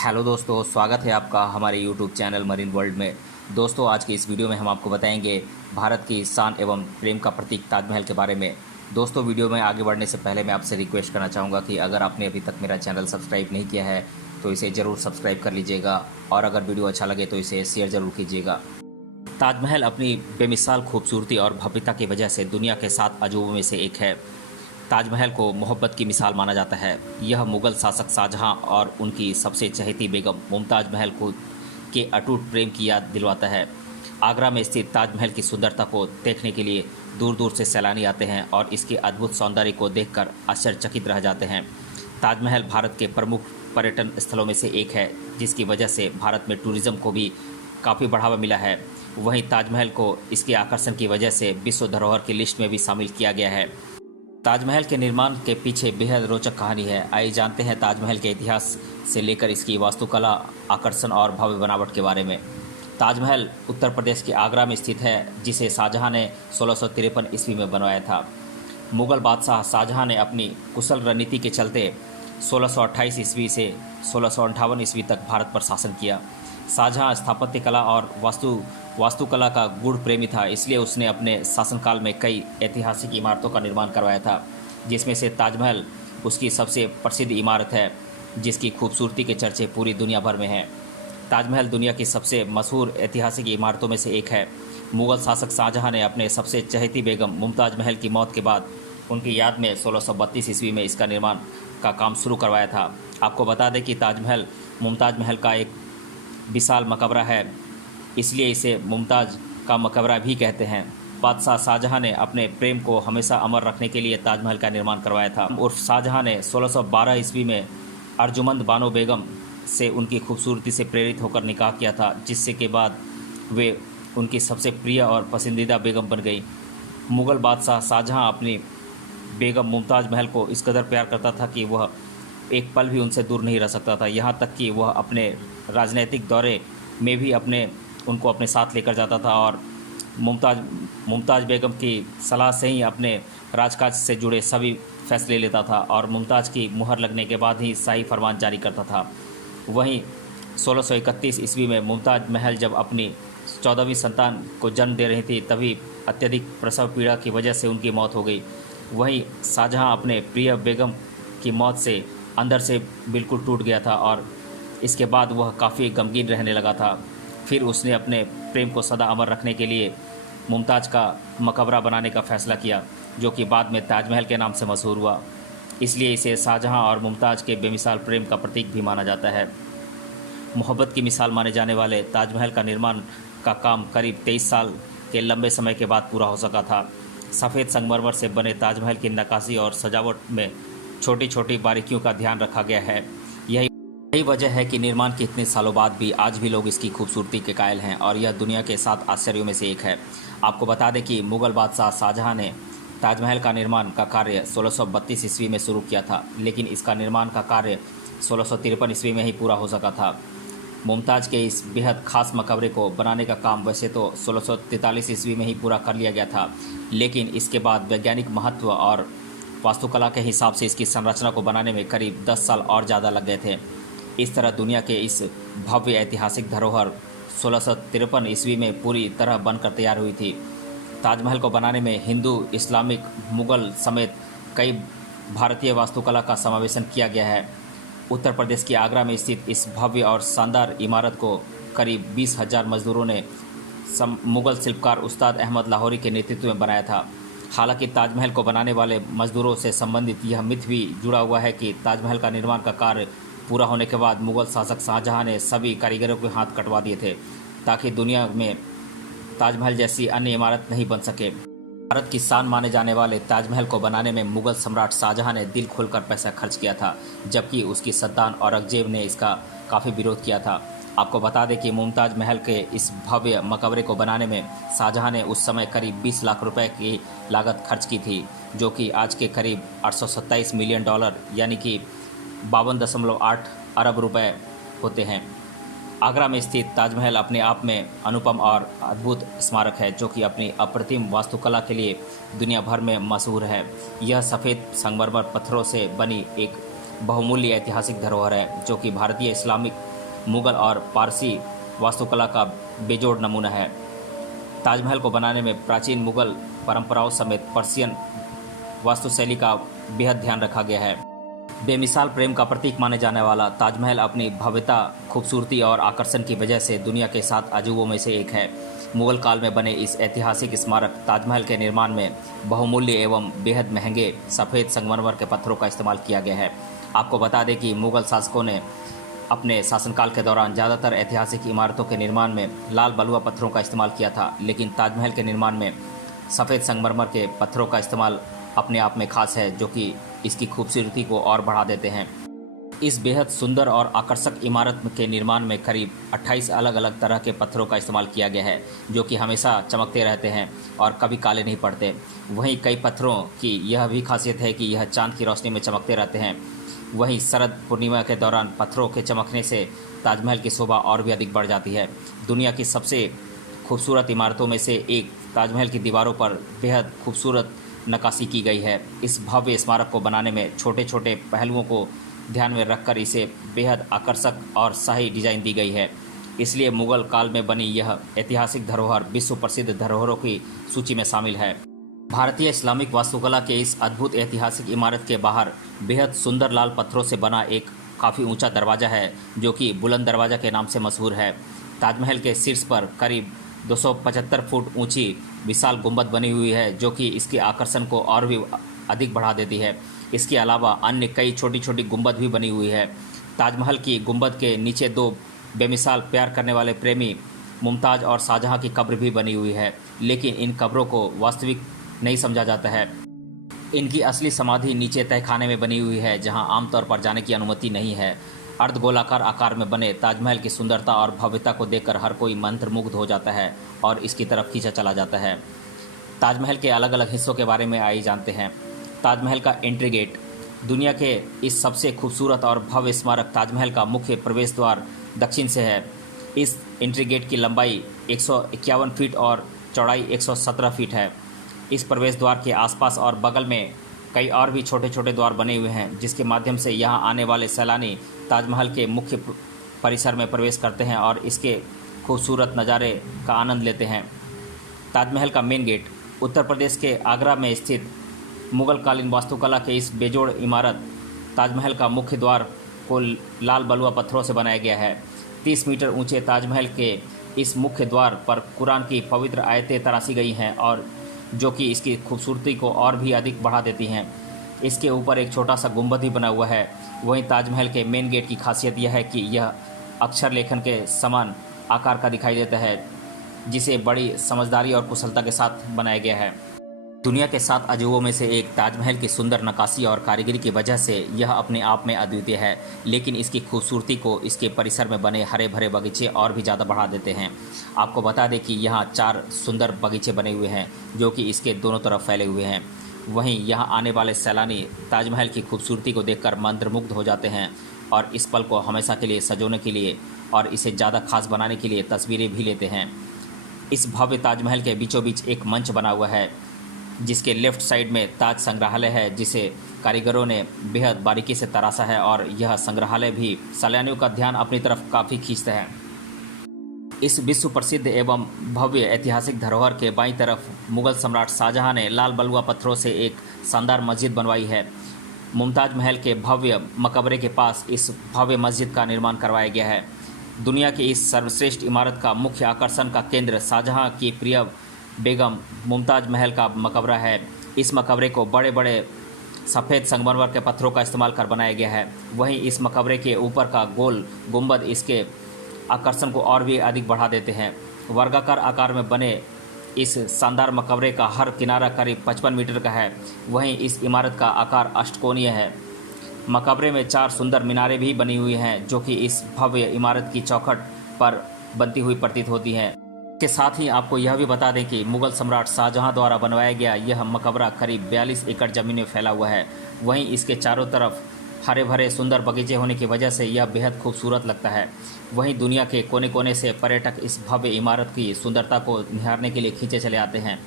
Hello दोस्तों, स्वागत है आपका हमारे यूट्यूब चैनल मरीन वर्ल्ड में। दोस्तों, आज की इस वीडियो में हम आपको बताएंगे भारत की शान एवं प्रेम का प्रतीक ताजमहल के बारे में। दोस्तों, वीडियो में आगे बढ़ने से पहले मैं आपसे रिक्वेस्ट करना चाहूँगा कि अगर आपने अभी तक मेरा चैनल सब्सक्राइब नहीं किया है तो इसे ज़रूर सब्सक्राइब कर लीजिएगा और अगर वीडियो अच्छा लगे तो इसे शेयर ज़रूर कीजिएगा। ताजमहल अपनी बेमिसाल खूबसूरती और भव्यता की वजह से दुनिया के 7 अजूबों में से एक है। ताजमहल को मोहब्बत की मिसाल माना जाता है। यह मुग़ल शासक शाहजहां और उनकी सबसे चहेती बेगम मुमताज़ महल को के अटूट प्रेम की याद दिलवाता है। आगरा में स्थित ताजमहल की सुंदरता को देखने के लिए दूर दूर से सैलानी आते हैं और इसके अद्भुत सौंदर्य को देखकर आश्चर्यचकित रह जाते हैं। ताजमहल भारत के प्रमुख पर्यटन स्थलों में से एक है, जिसकी वजह से भारत में टूरिज़्म को भी काफ़ी बढ़ावा मिला है। वहीं ताजमहल को इसके आकर्षण की वजह से विश्व धरोहर की लिस्ट में भी शामिल किया गया है। ताजमहल के निर्माण के पीछे बेहद रोचक कहानी है। आइए जानते हैं ताजमहल के इतिहास से लेकर इसकी वास्तुकला, आकर्षण और भव्य बनावट के बारे में। ताजमहल उत्तर प्रदेश के आगरा में स्थित है, जिसे शाहजहां ने 1653 ईस्वी में बनवाया था। मुगल बादशाह शाहजहां ने अपनी कुशल रणनीति के चलते 1628 ईस्वी से 1658 ईस्वी तक भारत पर शासन किया। शाहजहां स्थापत्य कला और वास्तुकला का गूढ़ प्रेमी था, इसलिए उसने अपने शासनकाल में कई ऐतिहासिक इमारतों का निर्माण करवाया था, जिसमें से ताजमहल उसकी सबसे प्रसिद्ध इमारत है, जिसकी खूबसूरती के चर्चे पूरी दुनिया भर में हैं। ताजमहल दुनिया की सबसे मशहूर ऐतिहासिक इमारतों में से एक है। मुग़ल शासक शाहजहां ने अपने सबसे चहेती बेगम मुमताज़ महल की मौत के बाद उनकी याद में 1632 ईस्वी में इसका निर्माण का काम शुरू करवाया था। आपको बता दें कि ताजमहल मुमताज़ महल का एक विशाल मकबरा है, इसलिए इसे मुमताज़ का मकबरा भी कहते हैं। बादशाह शाहजहां ने अपने प्रेम को हमेशा अमर रखने के लिए ताजमहल का निर्माण करवाया था। उर्फ शाहजहां ने 1612 ईस्वी में अर्जुमंद बानो बेगम से उनकी खूबसूरती से प्रेरित होकर निकाह किया था, जिससे के बाद वे उनकी सबसे प्रिय और पसंदीदा बेगम बन गई। मुग़ल बादशाह शाहजहां अपनी बेगम मुमताज़ महल को इस कदर प्यार करता था कि वह एक पल भी उनसे दूर नहीं रह सकता था। यहाँ तक कि वह अपने राजनीतिक दौरे में भी उनको अपने साथ लेकर जाता था और मुमताज़ बेगम की सलाह से ही अपने राजकाज से जुड़े सभी फैसले लेता था और मुमताज़ की मुहर लगने के बाद ही शाही फरमान जारी करता था। वहीं 1631 ईस्वी में मुमताज़ महल जब अपनी 14वीं संतान को जन्म दे रही थी, तभी अत्यधिक प्रसव पीड़ा की वजह से उनकी मौत हो गई। वहीं शाहजहां अपने प्रिय बेगम की मौत से अंदर से बिल्कुल टूट गया था और इसके बाद वह काफ़ी गमगीन रहने लगा था। फिर उसने अपने प्रेम को सदा अमर रखने के लिए मुमताज़ का मकबरा बनाने का फ़ैसला किया, जो कि बाद में ताजमहल के नाम से मशहूर हुआ। इसलिए इसे शाहजहां और मुमताज़ के बेमिसाल प्रेम का प्रतीक भी माना जाता है। मोहब्बत की मिसाल माने जाने वाले ताजमहल का निर्माण का काम करीब 23 साल के लंबे समय के बाद पूरा हो सका था। सफ़ेद संगमरमर से बने ताजमहल की नक्काशी और सजावट में छोटी छोटी बारीकियों का ध्यान रखा गया है। यही वजह है कि निर्माण के इतने सालों बाद भी आज भी लोग इसकी खूबसूरती के कायल हैं और यह दुनिया के 7 आश्चर्यों में से एक है। आपको बता दें कि मुग़ल बादशाह शाहजहां ने ताजमहल का निर्माण का कार्य 1632 ईस्वी में शुरू किया था, लेकिन इसका निर्माण का कार्य 1653 ईस्वी में ही पूरा हो सका था। मुमताज़ के इस बेहद खास मकबरे को बनाने का काम वैसे तो 1643 ईस्वी में ही पूरा कर लिया गया था, लेकिन इसके बाद वैज्ञानिक महत्व और वास्तुकला के हिसाब से इसकी संरचना को बनाने में करीब 10 साल और ज़्यादा लग गए थे। इस तरह दुनिया के इस भव्य ऐतिहासिक धरोहर 1653 ईस्वी में पूरी तरह बनकर तैयार हुई थी। ताजमहल को बनाने में हिंदू, इस्लामिक, मुग़ल समेत कई भारतीय वास्तुकला का समावेशन किया गया है। उत्तर प्रदेश के आगरा में स्थित इस भव्य और शानदार इमारत को करीब 20,000 मजदूरों ने मुग़ल शिल्पकार उस्ताद अहमद लाहौरी के नेतृत्व में बनाया था। हालांकि ताजमहल को बनाने वाले मजदूरों से संबंधित यह मिथ भी जुड़ा हुआ है कि ताजमहल का निर्माण का कार्य पूरा होने के बाद मुग़ल शासक शाहजहां ने सभी कारीगरों के हाथ कटवा दिए थे, ताकि दुनिया में ताजमहल जैसी अन्य इमारत नहीं बन सके। भारत की शान माने जाने वाले ताजमहल को बनाने में मुग़ल सम्राट शाहजहां ने दिल खोलकर पैसा खर्च किया था, जबकि उसकी संतान औरंगजेब ने इसका काफ़ी विरोध किया था। आपको बता दें कि मुमताज़ महल के इस भव्य मकबरे को बनाने में शाहजहां ने उस समय करीब 20 लाख रुपए की लागत खर्च की थी, जो कि आज के करीब 827 मिलियन डॉलर यानी कि 52.8 अरब रुपए होते हैं। आगरा में स्थित ताजमहल अपने आप में अनुपम और अद्भुत स्मारक है, जो कि अपनी अप्रतिम वास्तुकला के लिए दुनिया भर में मशहूर है। यह सफ़ेद संगमरमर पत्थरों से बनी एक बहुमूल्य ऐतिहासिक धरोहर है जो कि भारतीय, इस्लामिक, मुगल और पारसी वास्तुकला का बेजोड़ नमूना है। ताजमहल को बनाने में प्राचीन मुगल परंपराओं समेत पर्शियन वास्तुशैली का बेहद ध्यान रखा गया है। बेमिसाल प्रेम का प्रतीक माने जाने वाला ताजमहल अपनी भव्यता, खूबसूरती और आकर्षण की वजह से दुनिया के 7 अजूबों में से एक है। मुगल काल में बने इस ऐतिहासिक स्मारक ताजमहल के निर्माण में बहुमूल्य एवं बेहद महंगे सफ़ेद संगमरमर के पत्थरों का इस्तेमाल किया गया है। आपको बता दें कि मुगल शासकों ने अपने शासनकाल के दौरान ज़्यादातर ऐतिहासिक इमारतों के निर्माण में लाल बलुआ पत्थरों का इस्तेमाल किया था, लेकिन ताजमहल के निर्माण में सफ़ेद संगमरमर के पत्थरों का इस्तेमाल अपने आप में खास है, जो कि इसकी खूबसूरती को और बढ़ा देते हैं। इस बेहद सुंदर और आकर्षक इमारत के निर्माण में करीब 28 अलग अलग तरह के पत्थरों का इस्तेमाल किया गया है, जो कि हमेशा चमकते रहते हैं और कभी काले नहीं पड़ते। वहीं कई पत्थरों की यह भी खासियत है कि यह चांद की रोशनी में चमकते रहते हैं। वहीं शरद पूर्णिमा के दौरान पत्थरों के चमकने से ताजमहल की शोभा और भी अधिक बढ़ जाती है। दुनिया की सबसे खूबसूरत इमारतों में से एक ताजमहल की दीवारों पर बेहद खूबसूरत नक्काशी की गई है। इस भव्य स्मारक को बनाने में छोटे छोटे पहलुओं को ध्यान में रखकर इसे बेहद आकर्षक और शाही डिजाइन दी गई है। इसलिए मुगल काल में बनी यह ऐतिहासिक धरोहर विश्व प्रसिद्ध धरोहरों की सूची में शामिल है। भारतीय इस्लामिक वास्तुकला के इस अद्भुत ऐतिहासिक इमारत के बाहर बेहद सुंदर लाल पत्थरों से बना एक काफ़ी ऊंचा दरवाज़ा है, जो कि बुलंद दरवाज़ा के नाम से मशहूर है। ताजमहल के शीर्ष पर करीब 275 फुट ऊंची विशाल गुंबद बनी हुई है, जो कि इसके आकर्षण को और भी अधिक बढ़ा देती है। इसके अलावा अन्य कई छोटी छोटी गुंबद भी बनी हुई है। ताजमहल की गुंबद के नीचे 2 बेमिसाल प्यार करने वाले प्रेमी मुमताज़ और शाहजहां की कब्र भी बनी हुई है, लेकिन इन कब्रों को वास्तविक नहीं समझा जाता है। इनकी असली समाधि नीचे तहखाने में बनी हुई है, जहां आमतौर पर जाने की अनुमति नहीं है। अर्धगोलाकार आकार में बने ताजमहल की सुंदरता और भव्यता को देखकर हर कोई मंत्रमुग्ध हो जाता है और इसकी तरफ खींचा चला जाता है। ताजमहल के अलग अलग हिस्सों के बारे में आइए जानते हैं। ताजमहल का एंट्री गेट। दुनिया के इस सबसे खूबसूरत और भव्य स्मारक ताजमहल का मुख्य प्रवेश द्वार दक्षिण से है। इस एंट्री गेट की लंबाई 151 फीट और चौड़ाई 117 फीट है। इस प्रवेश द्वार के आसपास और बगल में कई और भी छोटे छोटे द्वार बने हुए हैं, जिसके माध्यम से यहाँ आने वाले सैलानी ताजमहल के मुख्य परिसर में प्रवेश करते हैं और इसके खूबसूरत नज़ारे का आनंद लेते हैं। ताजमहल का मेन गेट। उत्तर प्रदेश के आगरा में स्थित मुगलकालीन वास्तुकला के इस बेजोड़ इमारत ताजमहल का मुख्य द्वार को लाल बलुआ पत्थरों से बनाया गया है। 30 मीटर ऊंचे ताजमहल के इस मुख्य द्वार पर कुरान की पवित्र आयतें तराशी गई हैं और जो कि इसकी खूबसूरती को और भी अधिक बढ़ा देती हैं। इसके ऊपर एक छोटा सा गुंबद ही बना हुआ है। वहीं ताजमहल के मेन गेट की खासियत यह है कि यह अक्षर लेखन के समान आकार का दिखाई देता है, जिसे बड़ी समझदारी और कुशलता के साथ बनाया गया है। दुनिया के 7 अजूबों में से एक ताजमहल की सुंदर नक्काशी और कारीगरी की वजह से यह अपने आप में अद्वितीय है, लेकिन इसकी खूबसूरती को इसके परिसर में बने हरे भरे बगीचे और भी ज़्यादा बढ़ा देते हैं। आपको बता दें कि यहाँ 4 सुंदर बगीचे बने हुए हैं, जो कि इसके दोनों तरफ फैले हुए हैं। वहीं यहाँ आने वाले सैलानी ताजमहल की खूबसूरती को देखकर मंत्रमुग्ध हो जाते हैं और इस पल को हमेशा के लिए सजोने के लिए और इसे ज़्यादा खास बनाने के लिए तस्वीरें भी लेते हैं। इस भव्य ताजमहल के बीचों बीच एक मंच बना हुआ है, जिसके लेफ्ट साइड में ताज संग्रहालय है, जिसे कारीगरों ने बेहद बारीकी से तराशा है और यह संग्रहालय भी सैलानियों का ध्यान अपनी तरफ काफ़ी खींचता है। इस विश्व प्रसिद्ध एवं भव्य ऐतिहासिक धरोहर के बाईं तरफ मुगल सम्राट शाहजहां ने लाल बलुआ पत्थरों से एक शानदार मस्जिद बनवाई है। मुमताज महल के भव्य मकबरे के पास इस भव्य मस्जिद का निर्माण करवाया गया है। दुनिया की इस सर्वश्रेष्ठ इमारत का मुख्य आकर्षण का केंद्र शाहजहां की प्रिय बेगम मुमताज महल का मकबरा है। इस मकबरे को बड़े बड़े सफ़ेद संगमरमर के पत्थरों का इस्तेमाल कर बनाया गया है। वहीं इस मकबरे के ऊपर का गोल गुंबद इसके आकर्षण को और भी अधिक बढ़ा देते हैं। वर्गाकार आकार में बने इस शानदार मकबरे का हर किनारा करीब 55 मीटर का है। वहीं इस इमारत का आकार अष्टकोणीय है। मकबरे में 4 सुंदर मीनारें भी बनी हुई हैं, जो कि इस भव्य इमारत की चौखट पर बनती हुई प्रतीत होती हैं। के साथ ही आपको यह भी बता दें कि मुगल सम्राट शाहजहां द्वारा बनवाया गया यह मकबरा करीब 42 एकड़ ज़मीन में फैला हुआ है। वहीं इसके चारों तरफ हरे भरे सुंदर बगीचे होने की वजह से यह बेहद खूबसूरत लगता है। वहीं दुनिया के कोने कोने से पर्यटक इस भव्य इमारत की सुंदरता को निहारने के लिए खींचे चले आते हैं।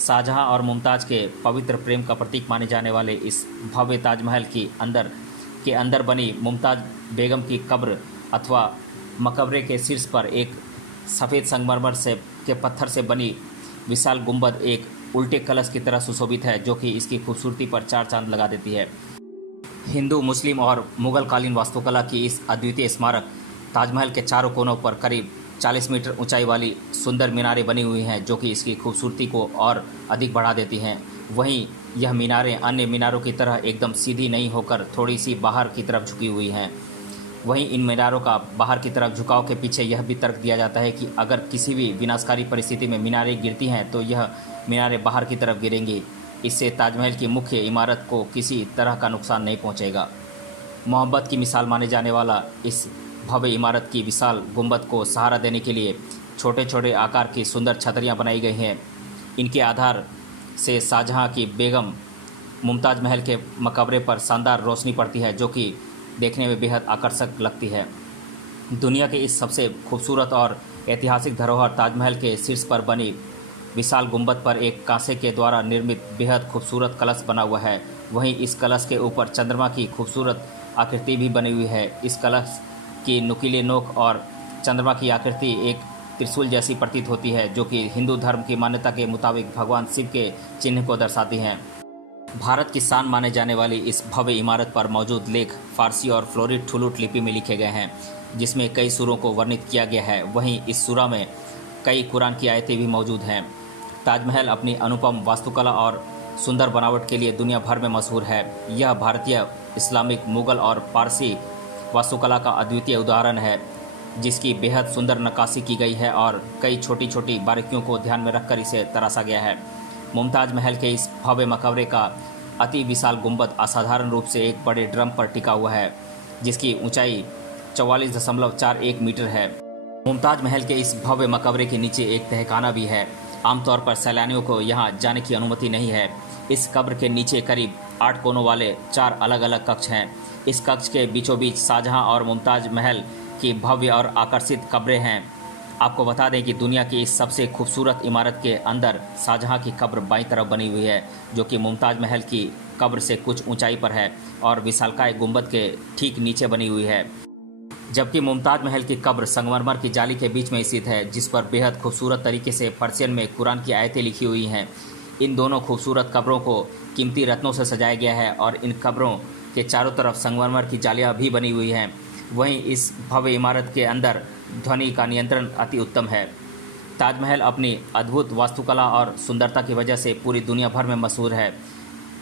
शाहजहां और मुमताज़ के पवित्र प्रेम का प्रतीक माने जाने वाले इस भव्य ताजमहल की अंदर के अंदर बनी मुमताज़ बेगम की कब्र अथवा मकबरे के शीर्ष पर एक सफ़ेद संगमरमर से के पत्थर से बनी विशाल गुंबद एक उल्टे कलश की तरह सुशोभित है, जो कि इसकी खूबसूरती पर चार चांद लगा देती है। हिंदू, मुस्लिम और मुगल कालीन वास्तुकला की इस अद्वितीय स्मारक ताजमहल के चारों कोनों पर करीब 40 मीटर ऊंचाई वाली सुंदर मीनारें बनी हुई हैं, जो कि इसकी खूबसूरती को और अधिक बढ़ा देती हैं। वहीं यह मीनारें अन्य मीनारों की तरह एकदम सीधी नहीं होकर थोड़ी सी बाहर की तरफ झुकी हुई हैं। वहीं इन मीनारों का बाहर की तरफ झुकाव के पीछे यह भी तर्क दिया जाता है कि अगर किसी भी विनाशकारी परिस्थिति में मीनारें गिरती हैं तो यह मीनारें बाहर की तरफ गिरेंगी। इससे ताजमहल की मुख्य इमारत को किसी तरह का नुकसान नहीं पहुंचेगा। मोहब्बत की मिसाल माने जाने वाला इस भव्य इमारत की विशाल गुंबद को सहारा देने के लिए छोटे छोटे आकार की सुंदर छतरियां बनाई गई हैं। इनके आधार से शाहजहां की बेगम मुमताज़ महल के मकबरे पर शानदार रोशनी पड़ती है, जो कि देखने में बेहद आकर्षक लगती है। दुनिया के इस सबसे खूबसूरत और ऐतिहासिक धरोहर ताजमहल के शीर्ष पर बनी विशाल गुंबद पर एक कांसे के द्वारा निर्मित बेहद खूबसूरत कलश बना हुआ है। वहीं इस कलश के ऊपर चंद्रमा की खूबसूरत आकृति भी बनी हुई है। इस कलश की नुकीले नोक और चंद्रमा की आकृति एक त्रिशूल जैसी प्रतीत होती है, जो कि हिंदू धर्म की मान्यता के मुताबिक भगवान शिव के चिन्ह को दर्शाती हैं। भारत की शान माने जाने वाली इस भव्य इमारत पर मौजूद लेख फारसी और फ्लोरिड ठुलुट लिपि में लिखे गए हैं, जिसमें कई सूरों को वर्णित किया गया है। वहीं इस सूरा में कई कुरान की आयतें भी मौजूद हैं। ताजमहल अपनी अनुपम वास्तुकला और सुंदर बनावट के लिए दुनिया भर में मशहूर है। यह भारतीय, इस्लामिक, मुगल और पारसी वास्तुकला का अद्वितीय उदाहरण है, जिसकी बेहद सुंदर नक्काशी की गई है और कई छोटी छोटी बारीकियों को ध्यान में रखकर इसे तराशा गया है। मुमताज़ महल के इस भव्य मकबरे का अति विशाल गुंबद असाधारण रूप से एक बड़े ड्रम पर टिका हुआ है, जिसकी ऊंचाई 44.41 मीटर है। मुमताज़ महल के इस भव्य मकबरे के नीचे एक तहखाना भी है। आमतौर पर सैलानियों को यहां जाने की अनुमति नहीं है। इस कब्र के नीचे करीब 8 कोनों वाले 4 अलग अलग कक्ष हैं। इस कक्ष के बीचों बीच शाहजहां और मुमताज़ महल की भव्य और आकर्षित कब्रें हैं। आपको बता दें कि दुनिया की इस सबसे खूबसूरत इमारत के अंदर शाहजहां की कब्र बाईं तरफ बनी हुई है, जो कि मुमताज़ महल की कब्र से कुछ ऊंचाई पर है और विशालकाय गुंबद के ठीक नीचे बनी हुई है। जबकि मुमताज़ महल की कब्र संगमरमर की जाली के बीच में स्थित है, जिस पर बेहद खूबसूरत तरीके से पर्शियन में कुरान की आयतें लिखी हुई हैं। इन दोनों खूबसूरत कब्रों को कीमती रत्नों से सजाया गया है और इन कब्रों के चारों तरफ संगमरमर की जालियाँ भी बनी हुई हैं। वहीं इस भव्य इमारत के अंदर ध्वनि का नियंत्रण अति उत्तम है। ताजमहल अपनी अद्भुत वास्तुकला और सुंदरता की वजह से पूरी दुनिया भर में मशहूर है।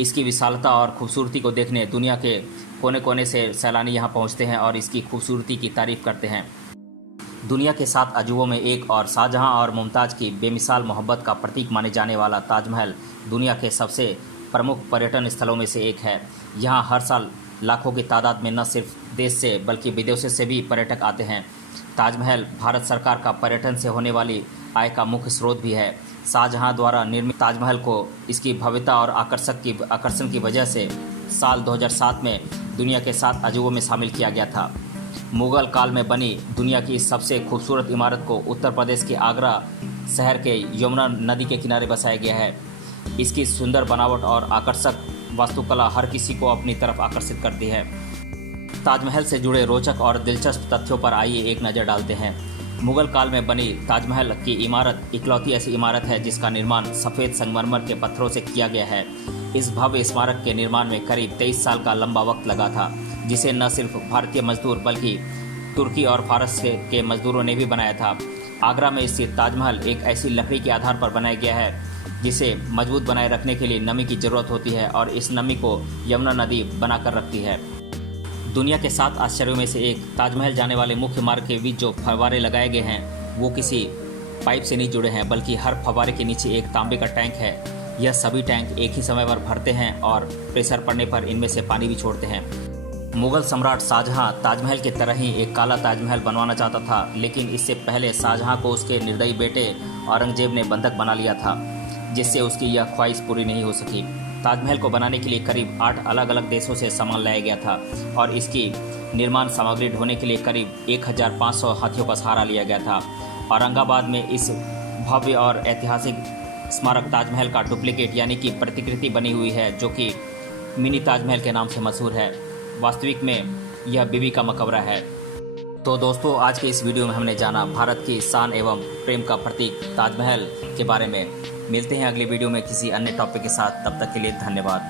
इसकी विशालता और खूबसूरती को देखने दुनिया के कोने कोने से सैलानी यहाँ पहुँचते हैं और इसकी खूबसूरती की तारीफ करते हैं। दुनिया के 7 अजूबों में एक और शाहजहां और मुमताज़ की बेमिसाल मोहब्बत का प्रतीक माने जाने वाला ताजमहल दुनिया के सबसे प्रमुख पर्यटन स्थलों में से एक है। यहाँ हर साल लाखों की तादाद में न सिर्फ देश से बल्कि विदेशों से भी पर्यटक आते हैं। ताजमहल भारत सरकार का पर्यटन से होने वाली आय का मुख्य स्रोत भी है। शाहजहां द्वारा निर्मित ताजमहल को इसकी भव्यता और आकर्षण की वजह से साल 2007 में दुनिया के 7 अजूबों में शामिल किया गया था। मुगल काल में बनी दुनिया की इस सबसे खूबसूरत इमारत को उत्तर प्रदेश के आगरा शहर के यमुना नदी के किनारे बसाया गया है। इसकी सुंदर बनावट और आकर्षक वास्तुकला हर किसी को अपनी तरफ आकर्षित करती है। ताजमहल से जुड़े रोचक और दिलचस्प तथ्यों पर आइए एक नज़र डालते हैं। मुगल काल में बनी ताजमहल की इमारत इकलौती ऐसी इमारत है जिसका निर्माण सफ़ेद संगमरमर के पत्थरों से किया गया है। इस भव्य स्मारक के निर्माण में करीब 23 साल का लंबा वक्त लगा था, जिसे न सिर्फ भारतीय मजदूर बल्कि तुर्की और फारस के मजदूरों ने भी बनाया था। आगरा में स्थित ताजमहल एक ऐसी लकड़ी के आधार पर बनाया गया है जिसे मजबूत बनाए रखने के लिए नमी की ज़रूरत होती है और इस नमी को यमुना नदी बनाकर रखती है। दुनिया के 7 आश्चर्यों में से एक ताजमहल जाने वाले मुख्य मार्ग के बीच जो फव्वारे लगाए गए हैं वो किसी पाइप से नहीं जुड़े हैं, बल्कि हर फव्वारे के नीचे एक तांबे का टैंक है। यह सभी टैंक एक ही समय पर भरते हैं और प्रेशर पड़ने पर इनमें से पानी भी छोड़ते हैं। मुगल सम्राट शाहजहां ताजमहल की तरह ही एक काला ताजमहल बनवाना चाहता था, लेकिन इससे पहले शाहजहां को उसके निर्दयी बेटे औरंगजेब ने बंधक बना लिया था, जिससे उसकी यह ख्वाहिश पूरी नहीं हो सकी। ताजमहल को बनाने के लिए करीब 8 अलग अलग देशों से सामान लाया गया था और इसकी निर्माण सामग्री ढोने के लिए करीब 1500 हाथियों का सहारा लिया गया था। औरंगाबाद में इस भव्य और ऐतिहासिक स्मारक ताजमहल का डुप्लीकेट यानी कि प्रतिकृति बनी हुई है, जो कि मिनी ताजमहल के नाम से मशहूर है। वास्तविक में यह बीबी का मकबरा है। तो दोस्तों, आज के इस वीडियो में हमने जाना भारत की शान एवं प्रेम का प्रतीक ताजमहल के बारे में। मिलते हैं अगले वीडियो में किसी अन्य टॉपिक के साथ। तब तक के लिए धन्यवाद।